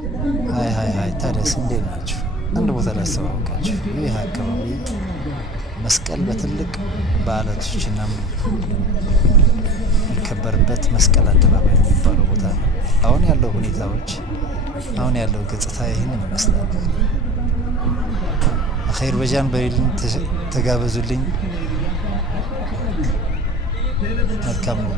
ሃይ ታዲያስ እንዴት ናችሁ? አንድ ቦታ ላስተዋወቃችሁ። ይህ አካባቢ መስቀል በትልቅ በዓላቶችና የሚከበርበት መስቀል አደባባይ የሚባለው ቦታ ነው። አሁን ያለው ገጽታ ይህን ይመስላል። አኸይር በጃን በይልን ተጋበዙልኝ። መልካም ነው።